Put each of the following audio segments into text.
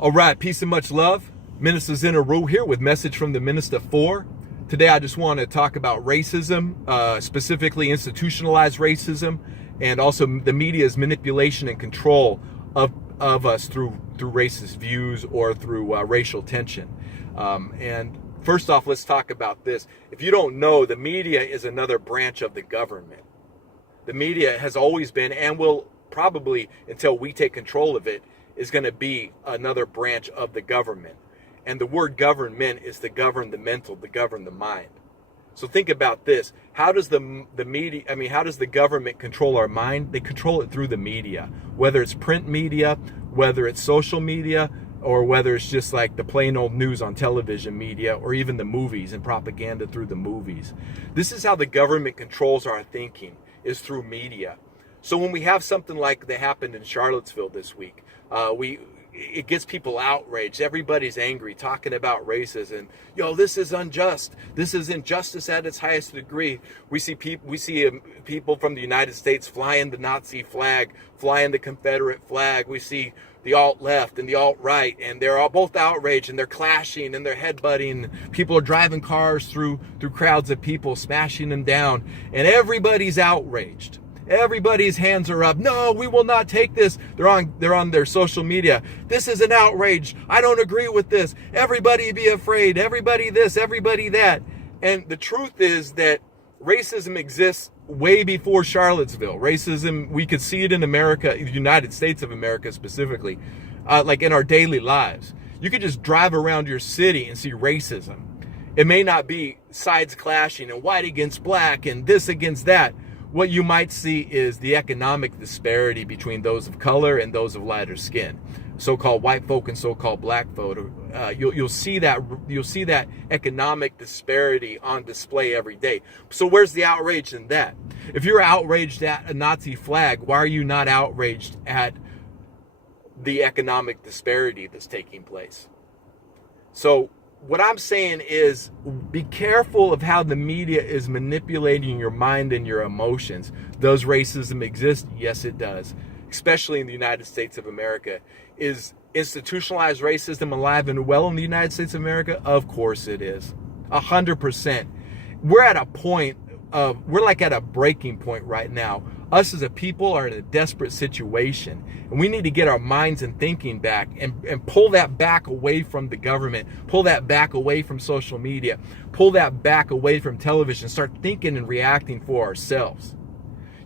All right, peace and much love. Minister Zinnaru here with message from the Minista 4. Today I just want to talk about racism, specifically institutionalized racism, and also the media's manipulation and control of us through racist views or through racial tension. And first off, let's talk about this. If you don't know, the media is another branch of the government. The media has always been and will probably, until we take control of it, is going to be another branch of the government. And the word government is to govern the mental, to govern the mind. So think about this. How does the media, how does the government control our mind? They control it through the media, whether it's print media, whether it's social media, or whether it's just like the plain old news on television media, or even the movies and propaganda through the movies. This is how the government controls our thinking, is through media. So when we have something like that happened in Charlottesville this week, it gets people outraged. Everybody's angry, talking about racism. This is unjust. This is injustice at its highest degree. We see people from the United States flying the Nazi flag, flying the Confederate flag. We see the alt-left and the alt-right, and they're all both outraged, and they're clashing, and they're headbutting. People are driving cars through crowds of people, smashing them down, and everybody's outraged. Everybody's hands are up. No, we will not take this. They're on their social media. This is an outrage. I don't agree with this. Everybody be afraid. Everybody this, everybody that. And the truth is that racism exists way before Charlottesville. Racism, we could see it in America, the United States of America specifically, like in our daily lives. You could just drive around your city and see racism. It may not be sides clashing and white against black and this against that. What you might see is the economic disparity between those of color and those of lighter skin, so-called white folk and so-called black folk. You'll see that economic disparity on display every day. So where's the outrage in that? If you're outraged at a Nazi flag, why are you not outraged at the economic disparity that's taking place? So what I'm saying is, be careful of how the media is manipulating your mind and your emotions. Does racism exist? Yes, it does. Especially in the United States of America. Is institutionalized racism alive and well in the United States of America? Of course it is. 100%. We're at a point we're like at a breaking point right now. Us as a people are in a desperate situation, and we need to get our minds and thinking back and pull that back away from the government, pull that back away from social media, pull that back away from television, start thinking and reacting for ourselves.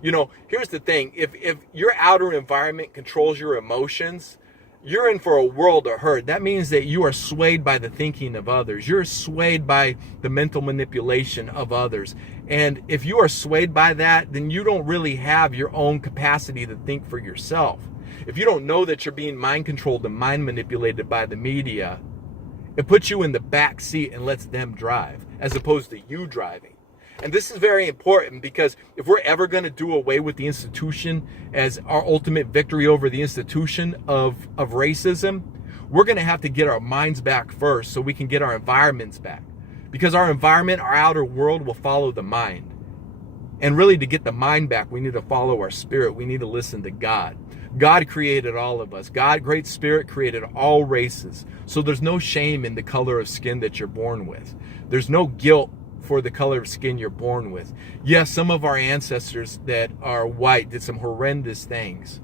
Here's the thing. If your outer environment controls your emotions, you're in for a world of hurt. That means that you are swayed by the thinking of others. You're swayed by the mental manipulation of others. And if you are swayed by that, then you don't really have your own capacity to think for yourself. If you don't know that you're being mind controlled and mind manipulated by the media, it puts you in the back seat and lets them drive, as opposed to you driving. And this is very important, because if we're ever going to do away with the institution as our ultimate victory over the institution of racism, we're going to have to get our minds back first so we can get our environments back. Because our environment, our outer world, will follow the mind. And really, to get the mind back, we need to follow our spirit. We need to listen to God. God created all of us. God, Great Spirit, created all races. So there's no shame in the color of skin that you're born with. There's no guilt for the color of skin you're born with. Yes, some of our ancestors that are white did some horrendous things.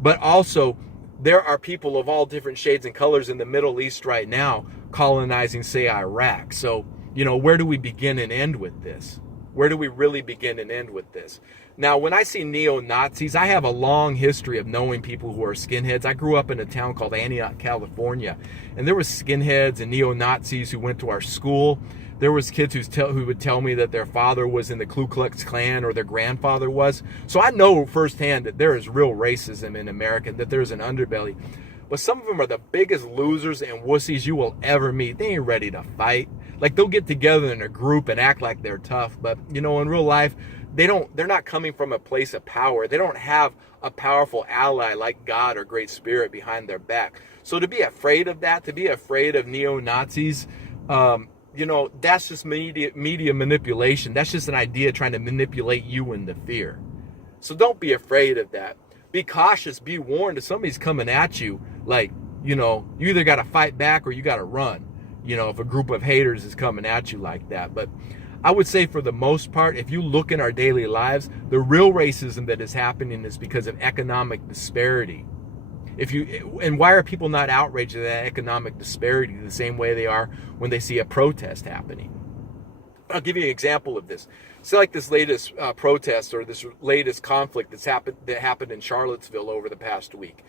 But also, there are people of all different shades and colors in the Middle East right now colonizing, say, Iraq. So, where do we begin and end with this? Where do we really begin and end with this? Now, when I see neo-Nazis, I have a long history of knowing people who are skinheads. I grew up in a town called Antioch, California, and there was skinheads and neo-Nazis who went to our school. There was kids who would tell me that their father was in the Ku Klux Klan or their grandfather was. So I know firsthand that there is real racism in America, that there's an underbelly. But some of them are the biggest losers and wussies you will ever meet. They ain't ready to fight. Like, they'll get together in a group and act like they're tough, but in real life, they're not coming from a place of power. They don't have a powerful ally like God or Great Spirit behind their back. So to be afraid of that, to be afraid of neo-Nazis, that's just media manipulation. That's just an idea trying to manipulate you into fear. So don't be afraid of that. Be cautious, be warned. If somebody's coming at you Like, you either got to fight back or you got to run, if a group of haters is coming at you like that. But I would say for the most part, if you look in our daily lives, the real racism that is happening is because of economic disparity. And why are people not outraged at that economic disparity the same way they are when they see a protest happening? I'll give you an example of this. So like this latest protest or this latest conflict that happened in Charlottesville over the past week.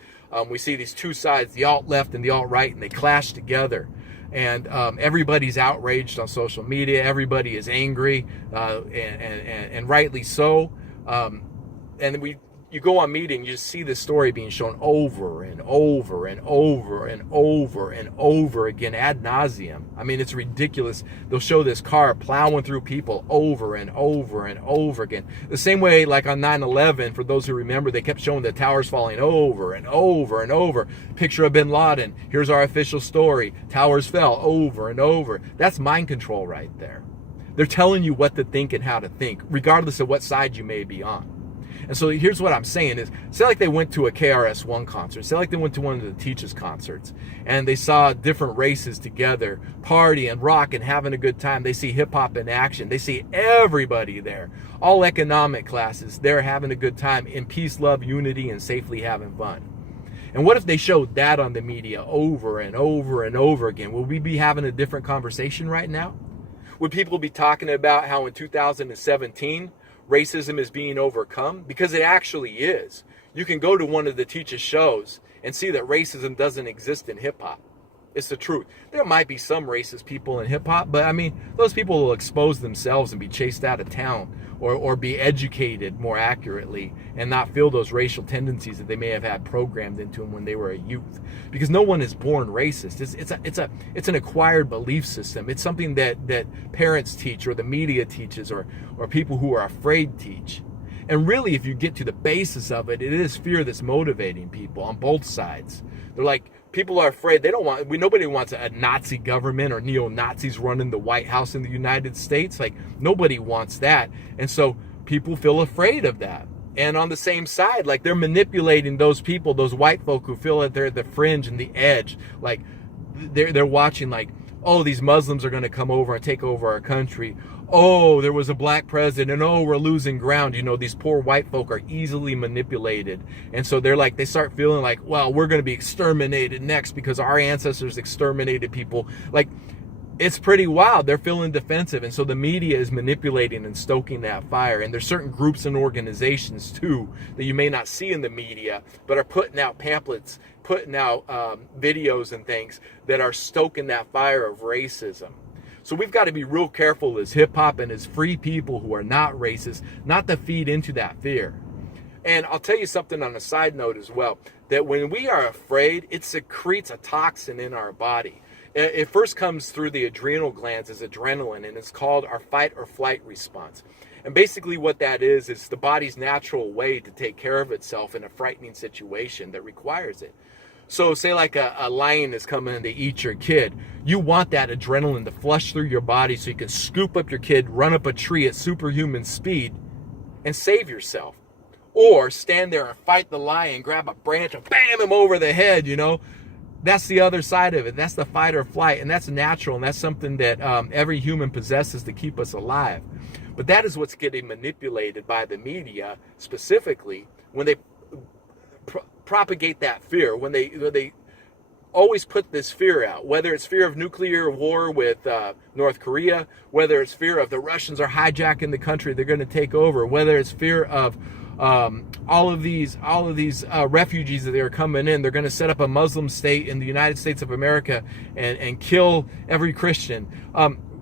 We see these two sides, the alt-left and the alt-right, and they clash together. And everybody's outraged on social media. Everybody is angry, and rightly so. And you go on media and you just see this story being shown over and over and over and over and over again ad nauseum. I mean, it's ridiculous. They'll show this car plowing through people over and over and over again. The same way, like on 9/11, for those who remember, they kept showing the towers falling over and over and over. Picture of bin Laden. Here's our official story. Towers fell over and over. That's mind control right there. They're telling you what to think and how to think, regardless of what side you may be on. And so here's what I'm saying is, say like they went to a KRS-One concert, say like they went to one of the Teacha's concerts, and they saw different races together, party and rock and having a good time. They see hip hop in action. They see everybody there, all economic classes, they're having a good time in peace, love, unity, and safely having fun. And what if they showed that on the media over and over and over again? Would we be having a different conversation right now? Would people be talking about how in 2017, racism is being overcome? Because it actually is. You can go to one of the Teacha shows and see that racism doesn't exist in hip hop. It's the truth. There might be some racist people in hip hop, but I mean, those people will expose themselves and be chased out of town or be educated more accurately and not feel those racial tendencies that they may have had programmed into them when they were a youth. Because no one is born racist. It's an acquired belief system. It's something that parents teach or the media teaches or people who are afraid teach. And really, if you get to the basis of it, it is fear that's motivating people on both sides. They're like, people are afraid. Nobody wants a Nazi government or neo-Nazis running the White House in the United States. Like, nobody wants that. And so people feel afraid of that. And on the same side, like, they're manipulating those people, those white folk who feel that they're at the fringe and the edge. Like, they're watching like, oh, these Muslims are going to come over and take over our country. Oh, there was a black president. And oh, we're losing ground. These poor white folk are easily manipulated. And so they start feeling like, well, we're going to be exterminated next because our ancestors exterminated people. Like, it's pretty wild. They're feeling defensive. And so the media is manipulating and stoking that fire. And there's certain groups and organizations, too, that you may not see in the media, but are putting out pamphlets, putting out videos and things that are stoking that fire of racism. So we've got to be real careful as hip hop and as free people who are not racist, not to feed into that fear. And I'll tell you something on a side note as well, that when we are afraid, it secretes a toxin in our body. It first comes through the adrenal glands as adrenaline, and it's called our fight or flight response. And basically what that is the body's natural way to take care of itself in a frightening situation that requires it. So say like a lion is coming in to eat your kid. You want that adrenaline to flush through your body so you can scoop up your kid, run up a tree at superhuman speed, and save yourself. Or stand there and fight the lion, grab a branch and bam him over the head, That's the other side of it. That's the fight or flight, and that's natural, and that's something that every human possesses to keep us alive. But that is what's getting manipulated by the media, specifically when they propagate that fear, when they always put this fear out, whether it's fear of nuclear war with North Korea, whether it's fear of the Russians are hijacking the country, they're going to take over, whether it's fear of all of these refugees that are coming in, they're going to set up a Muslim state in the United States of America and kill every Christian.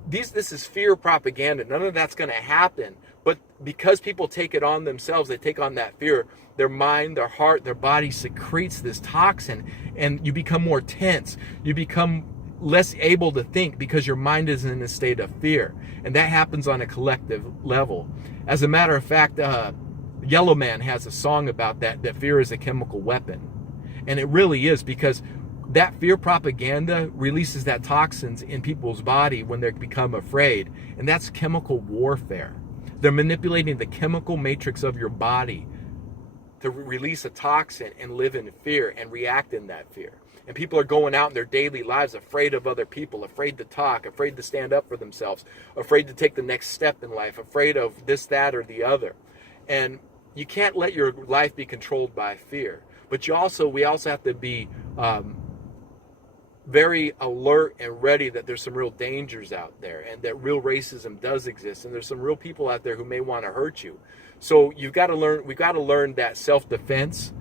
This is fear propaganda. None of that's going to happen. But because people take it on themselves, they take on that fear, their mind, their heart, their body secretes this toxin, and you become more tense. You become less able to think because your mind is in a state of fear. And that happens on a collective level. As a matter of fact, Yellow Man has a song about that fear is a chemical weapon. And it really is, because that fear propaganda releases that toxins in people's body when they become afraid. And that's chemical warfare. They're manipulating the chemical matrix of your body to release a toxin and live in fear and react in that fear. And people are going out in their daily lives afraid of other people, afraid to talk, afraid to stand up for themselves, afraid to take the next step in life, afraid of this, that, or the other. And you can't let your life be controlled by fear. But we also have to be very alert and ready that there's some real dangers out there, and that real racism does exist, and there's some real people out there who may want to hurt you. So we've got to learn that self-defense.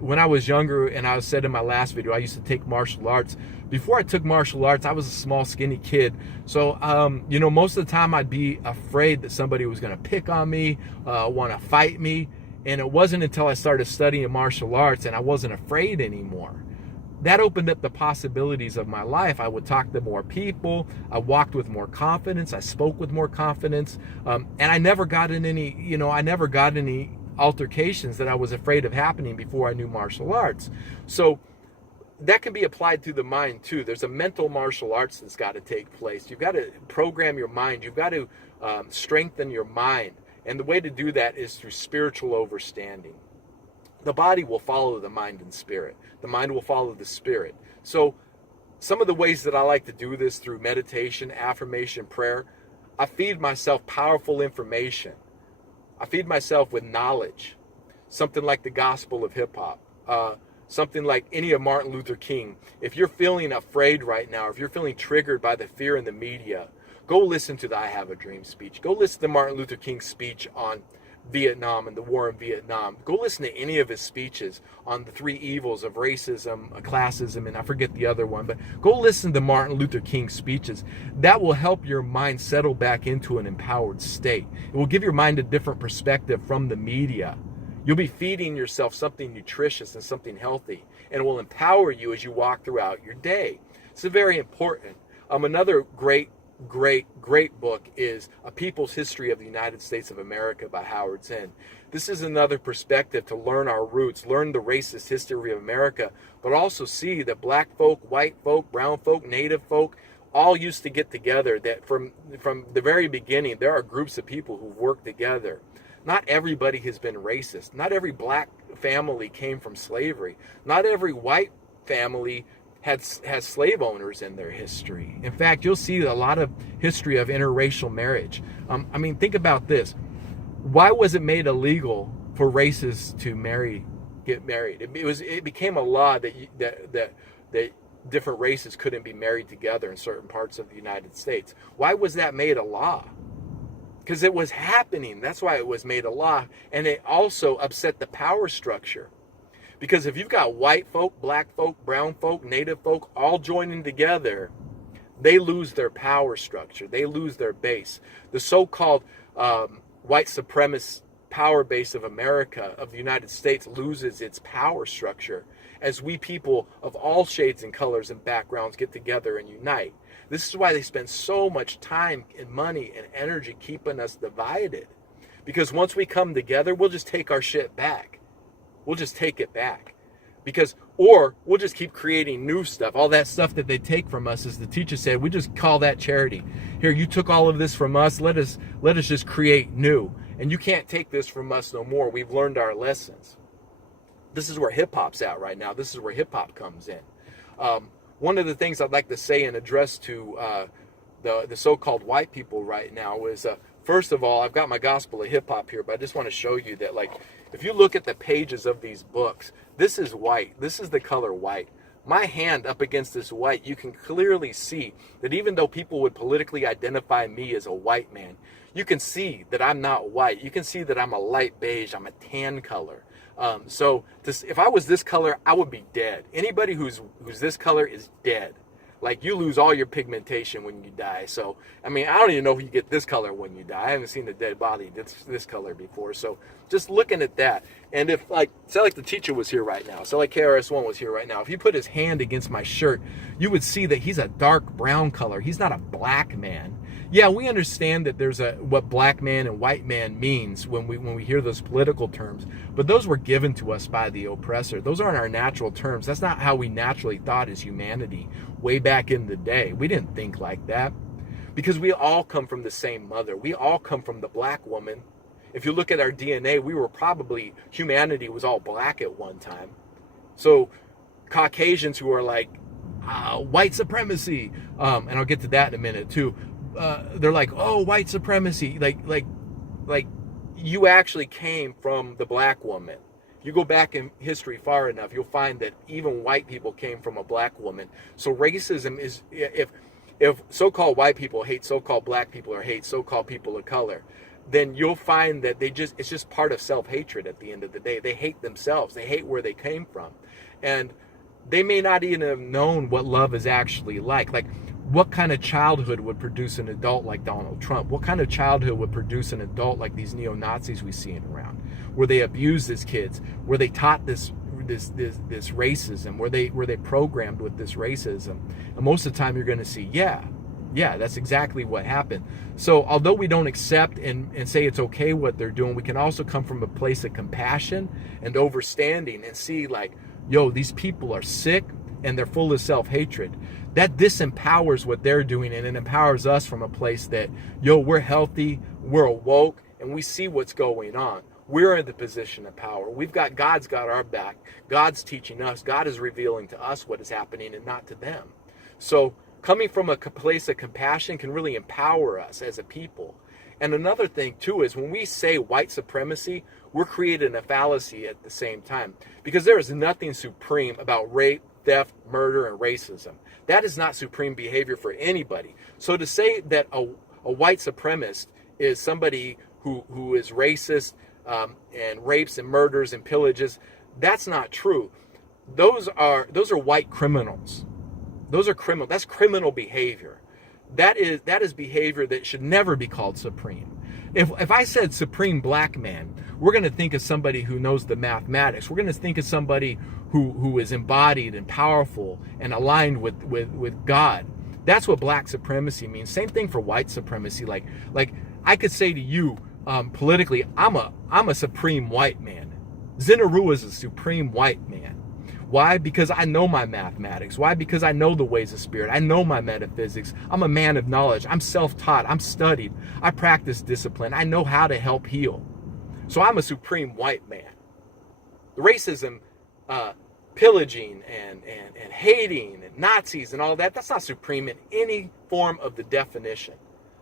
When I was younger, and I said in my last video, I used to take martial arts. Before I took martial arts, I was a small, skinny kid. So, most of the time I'd be afraid that somebody was going to pick on me, want to fight me. And it wasn't until I started studying martial arts and I wasn't afraid anymore. That opened up the possibilities of my life. I would talk to more people. I walked with more confidence. I spoke with more confidence. And I never got in any altercations that I was afraid of happening before I knew martial arts. So that can be applied to the mind too. There's a mental martial arts that's got to take place. You've got to program your mind. You've got to strengthen your mind. And the way to do that is through spiritual overstanding. The body will follow the mind and spirit. The mind will follow the spirit. So some of the ways that I like to do this through meditation, affirmation, prayer, I feed myself powerful information. I feed myself with knowledge. Something like the gospel of hip hop. Something like any of Martin Luther King. If you're feeling afraid right now, if you're feeling triggered by the fear in the media, go listen to the I Have a Dream speech. Go listen to Martin Luther King's speech on Vietnam and the war in Vietnam. Go listen to any of his speeches on the three evils of racism, classism, and I forget the other one, but go listen to Martin Luther King's speeches. That will help your mind settle back into an empowered state. It will give your mind a different perspective from the media. You'll be feeding yourself something nutritious and something healthy, and it will empower you as you walk throughout your day. It's very important. Another great book is A People's History of the United States of America by Howard Zinn. This is another perspective to learn our roots, learn the racist history of America, but also see that black folk, white folk, brown folk, native folk all used to get together, that from the very beginning there are groups of people who work together. Not everybody has been racist. Not every black family came from slavery. Not every white family has slave owners in their history. In fact, you'll see a lot of history of interracial marriage. Think about this. Why was it made illegal for races to get married? It became a law that different races couldn't be married together in certain parts of the United States. Why was that made a law? Because it was happening. That's why it was made a law. And it also upset the power structure. Because if you've got white folk, black folk, brown folk, native folk all joining together, they lose their power structure. They lose their base. The so-called white supremacist power base of America, of the United States, loses its power structure as we people of all shades and colors and backgrounds get together and unite. This is why they spend so much time and money and energy keeping us divided. Because once we come together, we'll just take our shit back. We'll just take it back. Or we'll just keep creating new stuff. All that stuff that they take from us, as the teacher said, we just call that charity. Here, you took all of this from us. Let us just create new. And you can't take this from us no more. We've learned our lessons. This is where hip-hop's at right now. This is where hip-hop comes in. One of the things I'd like to say and address to the so-called white people right now is, first of all, I've got my gospel of hip-hop here, but I just want to show you that, if you look at the pages of these books, this is white. This is the color white. My hand up against this white, you can clearly see that even though people would politically identify me as a white man, you can see that I'm not white. You can see that I'm a light beige. I'm a tan color. If I was this color, I would be dead. Anybody who's this color is dead. You lose all your pigmentation when you die. So, I don't even know if you get this color when you die. I haven't seen a dead body this color before. So, just looking at that. And if, say the teacher was here right now. So, KRS-One was here right now. If he put his hand against my shirt, you would see that he's a dark brown color. He's not a black man. Yeah, we understand that there's what black man and white man means when we hear those political terms, but those were given to us by the oppressor. Those aren't our natural terms. That's not how we naturally thought as humanity way back in the day. We didn't think like that because we all come from the same mother. We all come from the black woman If you look at our DNA, humanity was all black at one time. So Caucasians who are like, white supremacy, and I'll get to that in a minute too. They're like, oh, white supremacy, like you actually came from the black woman. You go back in history far enough, you'll find that even white people came from a black woman. So racism is, if so-called white people hate so-called black people or hate so-called people of color, then you'll find that it's just part of self-hatred at the end of the day. They hate themselves. They hate where they came from. And they may not even have known what love is actually like. Like, what kind of childhood would produce an adult like Donald Trump? What kind of childhood would produce an adult like these neo-Nazis we see around? Where they abused as kids, where they taught this racism, where they programmed with this racism. And most of the time you're going to see, yeah, that's exactly what happened. So although we don't accept and say it's okay what they're doing, we can also come from a place of compassion and understanding and see like, yo, these people are sick and they're full of self-hatred. That disempowers what they're doing, and it empowers us from a place that, yo, we're healthy, we're awoke, and we see what's going on. We're in the position of power. God's got our back. God's teaching us. God is revealing to us what is happening and not to them. So coming from a place of compassion can really empower us as a people. And another thing too is when we say white supremacy, we're creating a fallacy at the same time, because there is nothing supreme about rape, theft, murder, and racism. That is not supreme behavior for anybody. So to say that a white supremacist is somebody who is racist and rapes and murders and pillages, that's not true. Those are white criminals. Those are criminal. That's criminal behavior. That is behavior that should never be called supreme. If I said supreme black man, we're going to think of somebody who knows the mathematics. We're going to think of somebody who is embodied and powerful and aligned with God. That's what black supremacy means. Same thing for white supremacy. Like I could say to you politically, I'm a supreme white man. Zinaru is a supreme white man. Why? Because I know my mathematics. Why? Because I know the ways of spirit. I know my metaphysics. I'm a man of knowledge. I'm self-taught. I'm studied. I practice discipline. I know how to help heal. So I'm a supreme white man. The racism, pillaging and hating and Nazis and all that, that's not supreme in any form of the definition.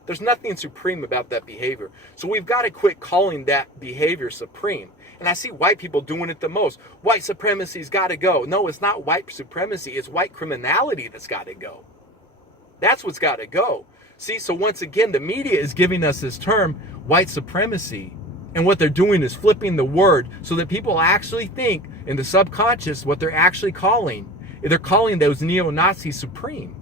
There's nothing supreme about that behavior. So we've got to quit calling that behavior supreme. And I see white people doing it the most. White supremacy's got to go. No, it's not white supremacy. It's white criminality that's got to go. That's what's got to go. See, so once again, the media is giving us this term, white supremacy. And what they're doing is flipping the word so that people actually think in the subconscious what they're actually calling. They're calling those neo-Nazis supreme.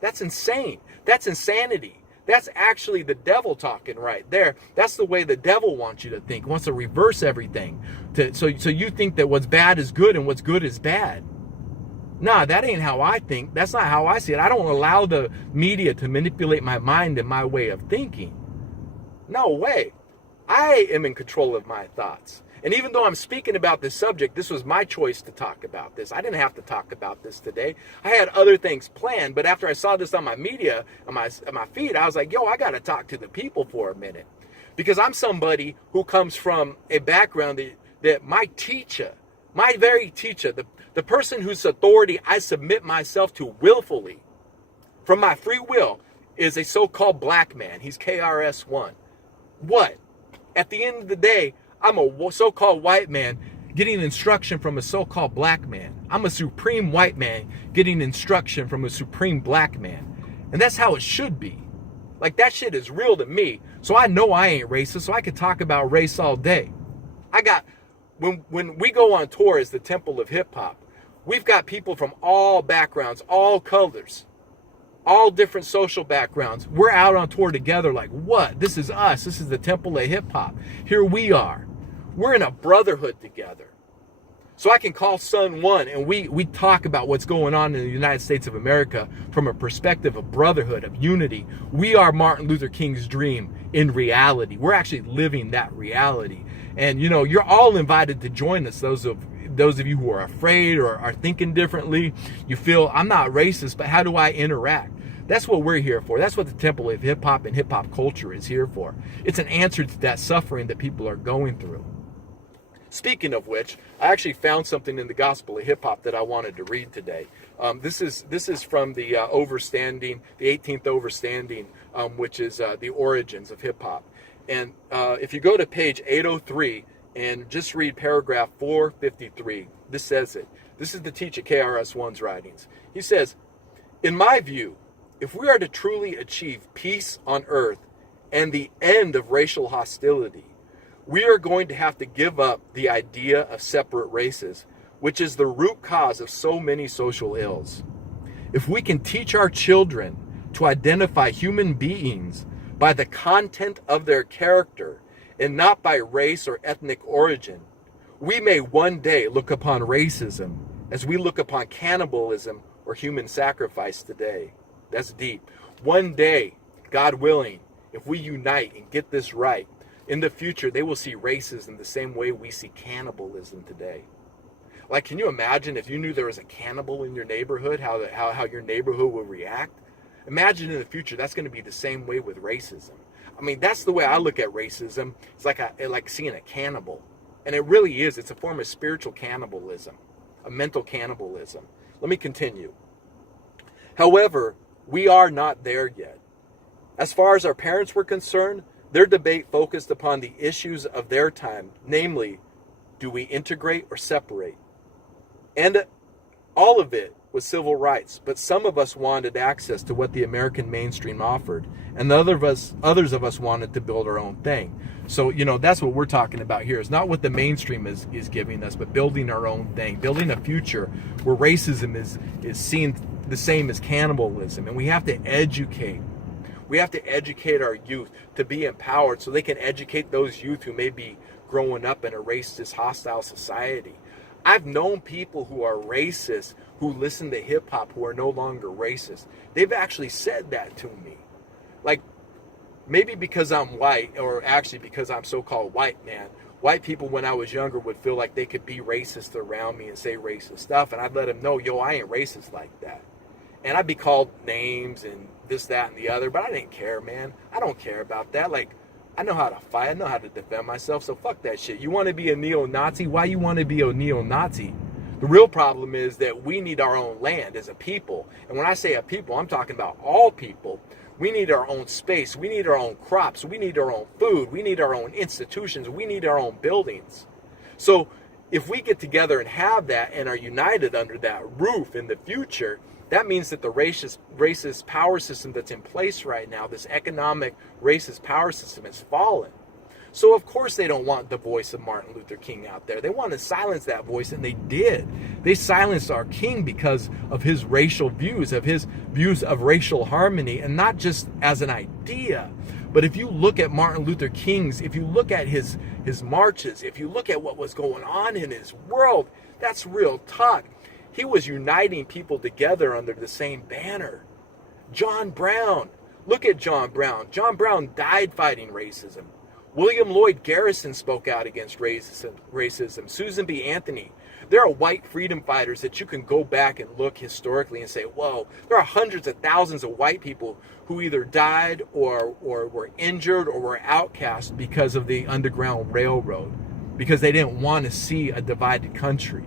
That's insane. That's insanity. That's actually the devil talking right there. That's the way the devil wants you to think. Wants to reverse everything. So you think that what's bad is good and what's good is bad. Nah, that ain't how I think. That's not how I see it. I don't allow the media to manipulate my mind and my way of thinking. No way. I am in control of my thoughts. And even though I'm speaking about this subject, this was my choice to talk about this. I didn't have to talk about this today. I had other things planned, but after I saw this on my media, on my feed, I was like, yo, I got to talk to the people for a minute. Because I'm somebody who comes from a background that my teacher, my very teacher, the person whose authority I submit myself to willfully, from my free will, is a so-called black man. He's KRS-One. What? At the end of the day, I'm a so-called white man getting instruction from a so-called black man. I'm a supreme white man getting instruction from a supreme black man. And that's how it should be. Like, that shit is real to me. So I know I ain't racist, so I could talk about race all day. When we go on tour as the Temple of Hip Hop, we've got people from all backgrounds, all colors, all different social backgrounds. We're out on tour together like, what? This is us. This is the Temple of Hip Hop. Here we are. We're in a brotherhood together. So I can call Son One and we talk about what's going on in the United States of America from a perspective of brotherhood, of unity. We are Martin Luther King's dream in reality. We're actually living that reality. And you know, you're all invited to join us. Those of you who are afraid or are thinking differently, you feel I'm not racist, but how do I interact? That's what we're here for. That's what the Temple of Hip Hop and hip hop culture is here for. It's an answer to that suffering that people are going through. Speaking of which, I actually found something in the Gospel of Hip Hop that I wanted to read today. This is from the overstanding, the 18th overstanding, which is the origins of hip hop. And if you go to page 803 and just read paragraph 453, this says it. This is the Teacha KRS-One's writings. He says, "In my view, if we are to truly achieve peace on earth and the end of racial hostility, we are going to have to give up the idea of separate races, which is the root cause of so many social ills. If we can teach our children to identify human beings by the content of their character and not by race or ethnic origin, we may one day look upon racism as we look upon cannibalism or human sacrifice today." That's deep. One day, God willing, if we unite and get this right, in the future, they will see racism the same way we see cannibalism today. Like, can you imagine if you knew there was a cannibal in your neighborhood, how your neighborhood would react? Imagine in the future, that's going to be the same way with racism. I mean, that's the way I look at racism. It's like seeing a cannibal. And it really is. It's a form of spiritual cannibalism, a mental cannibalism. Let me continue. However, we are not there yet. As far as our parents were concerned, their debate focused upon the issues of their time, namely, do we integrate or separate? And all of it was civil rights, but some of us wanted access to what the American mainstream offered, and others of us wanted to build our own thing. So, that's what we're talking about here. It's not what the mainstream is giving us, but building our own thing, building a future where racism is seen the same as cannibalism, and we have to educate. We have to educate our youth to be empowered so they can educate those youth who may be growing up in a racist, hostile society. I've known people who are racist who listen to hip hop who are no longer racist. They've actually said that to me. Like, maybe because I'm white, or actually because I'm so-called white man, white people when I was younger would feel like they could be racist around me and say racist stuff, and I'd let them know, yo, I ain't racist like that. And I'd be called names and this, that, and the other, but I didn't care, man. I don't care about that. Like, I know how to fight. I know how to defend myself, so fuck that shit. You want to be a neo-Nazi? Why you want to be a neo-Nazi? The real problem is that we need our own land as a people. And when I say a people, I'm talking about all people. We need our own space. We need our own crops. We need our own food. We need our own institutions. We need our own buildings. So if we get together and have that and are united under that roof in the future, that means that the racist power system that's in place right now, this economic racist power system, has fallen. So of course they don't want the voice of Martin Luther King out there. They want to silence that voice, and they did. They silenced our king because of his racial views, of his views of racial harmony, and not just as an idea. But if you look at Martin Luther King's, if you look at his marches, if you look at what was going on in his world, that's real talk. He was uniting people together under the same banner. John Brown. Look at John Brown. John Brown died fighting racism. William Lloyd Garrison spoke out against racism. Susan B. Anthony. There are white freedom fighters that you can go back and look historically and say, whoa, there are hundreds of thousands of white people who either died or were injured or were outcast because of the Underground Railroad, because they didn't want to see a divided country.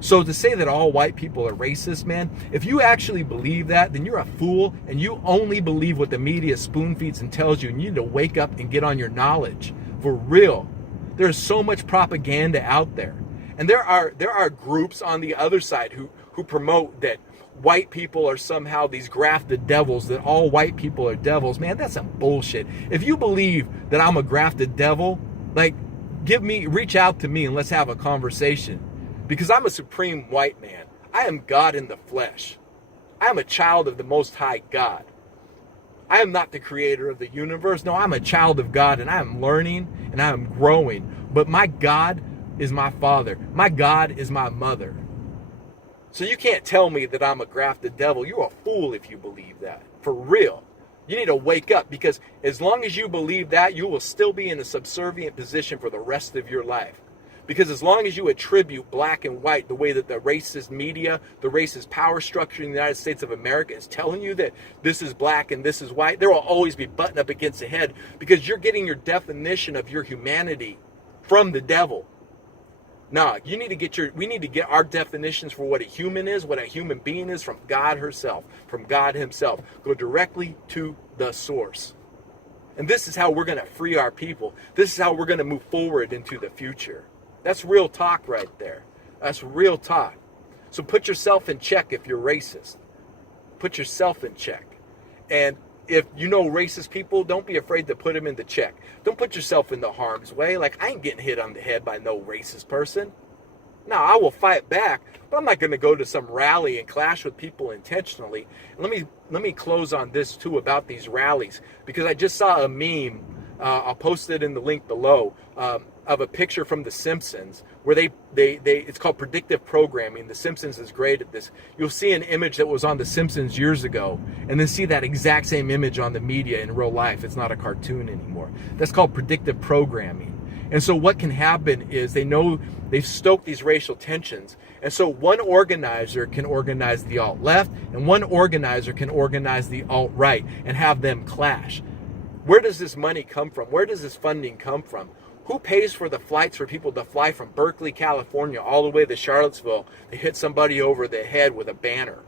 So to say that all white people are racist, man, if you actually believe that, then you're a fool, and you only believe what the media spoon feeds and tells you, and you need to wake up and get on your knowledge. For real. There's so much propaganda out there. And there are groups on the other side who promote that white people are somehow these grafted devils, that all white people are devils. Man, that's some bullshit. If you believe that I'm a grafted devil, like, reach out to me and let's have a conversation. Because I'm a supreme white man. I am God in the flesh. I am a child of the Most High God. I am not the creator of the universe. No, I'm a child of God, and I am learning and I am growing. But my God is my father. My God is my mother. So you can't tell me that I'm a grafted devil. You're a fool if you believe that. For real. You need to wake up, because as long as you believe that, you will still be in a subservient position for the rest of your life. Because as long as you attribute black and white the way that the racist media, the racist power structure in the United States of America is telling you that this is black and this is white, there will always be button up against the head, because you're getting your definition of your humanity from the devil. No, we need to get our definitions for what a human is, what a human being is, from God herself, from God himself. Go directly to the source. And this is how we're going to free our people. This is how we're going to move forward into the future. That's real talk right there. That's real talk. So put yourself in check if you're racist. Put yourself in check. And if you know racist people, don't be afraid to put them into check. Don't put yourself in the harm's way. Like, I ain't getting hit on the head by no racist person. Now, I will fight back, but I'm not going to go to some rally and clash with people intentionally. Let me close on this too about these rallies, because I just saw a meme. I'll post it in the link below, of a picture from The Simpsons where it's called predictive programming. The Simpsons is great at this. You'll see an image that was on The Simpsons years ago, and then see that exact same image on the media in real life. It's not a cartoon anymore. That's called predictive programming. And so what can happen is they know they've stoked these racial tensions. And so one organizer can organize the alt-left, and one organizer can organize the alt-right and have them clash. Where does this money come from? Where does this funding come from? Who pays for the flights for people to fly from Berkeley, California, all the way to Charlottesville to hit somebody over the head with a banner?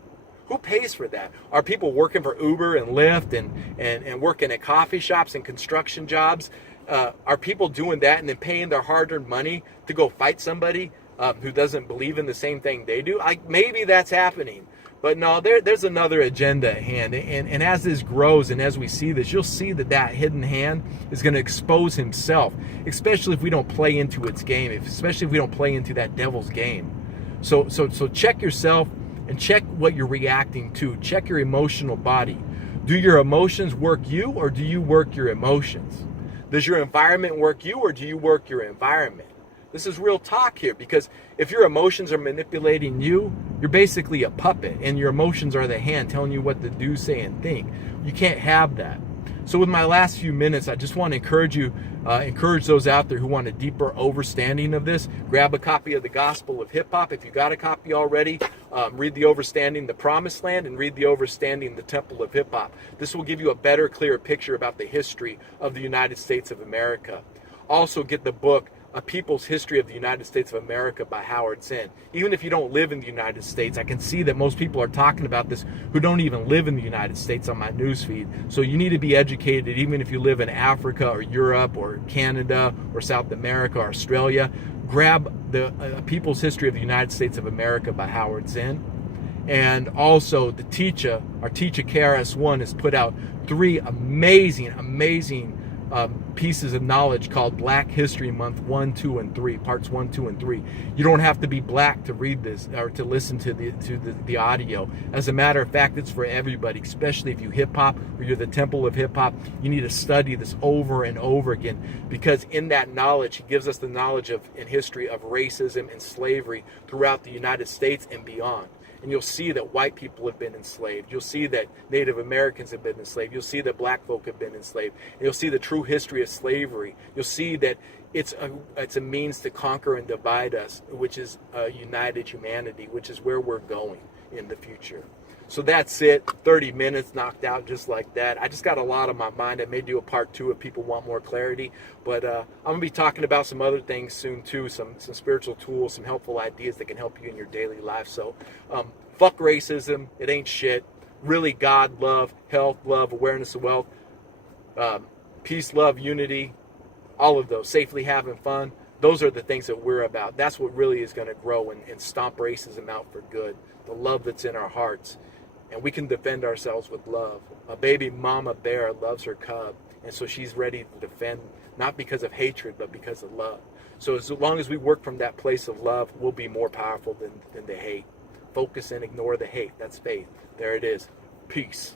Who pays for that? Are people working for Uber and Lyft and working at coffee shops and construction jobs? Are people doing that and then paying their hard-earned money to go fight somebody who doesn't believe in the same thing they do? Maybe that's happening. But no, there's another agenda at hand. And as this grows and as we see this, you'll see that hidden hand is going to expose himself, especially if we don't play into its game, especially if we don't play into that devil's game. So check yourself and check what you're reacting to. Check your emotional body. Do your emotions work you, or do you work your emotions? Does your environment work you, or do you work your environment? This is real talk here, because if your emotions are manipulating you, you're basically a puppet, and your emotions are the hand telling you what to do, say, and think. You can't have that. So with my last few minutes, I just want to encourage those out there who want a deeper understanding of this. Grab a copy of the Gospel of Hip Hop. If you got a copy already, read The Overstanding the Promised Land and read The Overstanding the Temple of Hip Hop. This will give you a better, clearer picture about the history of the United States of America. Also get the book, A People's History of the United States of America by Howard Zinn. Even if you don't live in the United States, I can see that most people are talking about this who don't even live in the United States on my newsfeed. So you need to be educated, even if you live in Africa or Europe or Canada or South America or Australia. Grab the A People's History of the United States of America by Howard Zinn. And also the Teacha, our Teacha KRS-One has put out 3 amazing pieces of knowledge called Black History Month 1, 2, and 3, parts 1, 2, and 3. You don't have to be black to read this or to listen to the audio. As a matter of fact, it's for everybody, especially if you hip hop or you're the temple of hip hop. You need to study this over and over again, because in that knowledge, he gives us the knowledge of in history of racism and slavery throughout the United States and beyond. And you'll see that white people have been enslaved. You'll see that Native Americans have been enslaved. You'll see that black folk have been enslaved. And you'll see the true history of slavery. You'll see that it's a means to conquer and divide us, which is a united humanity, which is where we're going in the future. So that's it. 30 minutes knocked out just like that. I just got a lot on my mind. I may do a part 2 if people want more clarity. But I'm going to be talking about some other things soon too, some spiritual tools, some helpful ideas that can help you in your daily life. So fuck racism. It ain't shit. Really, God, love, health, love, awareness of wealth, peace, love, unity, all of those. Safely having fun. Those are the things that we're about. That's what really is going to grow and stomp racism out for good. The love that's in our hearts. And we can defend ourselves with love. A baby mama bear loves her cub. And so she's ready to defend, not because of hatred, but because of love. So as long as we work from that place of love, we'll be more powerful than the hate. Focus and ignore the hate. That's faith. There it is. Peace.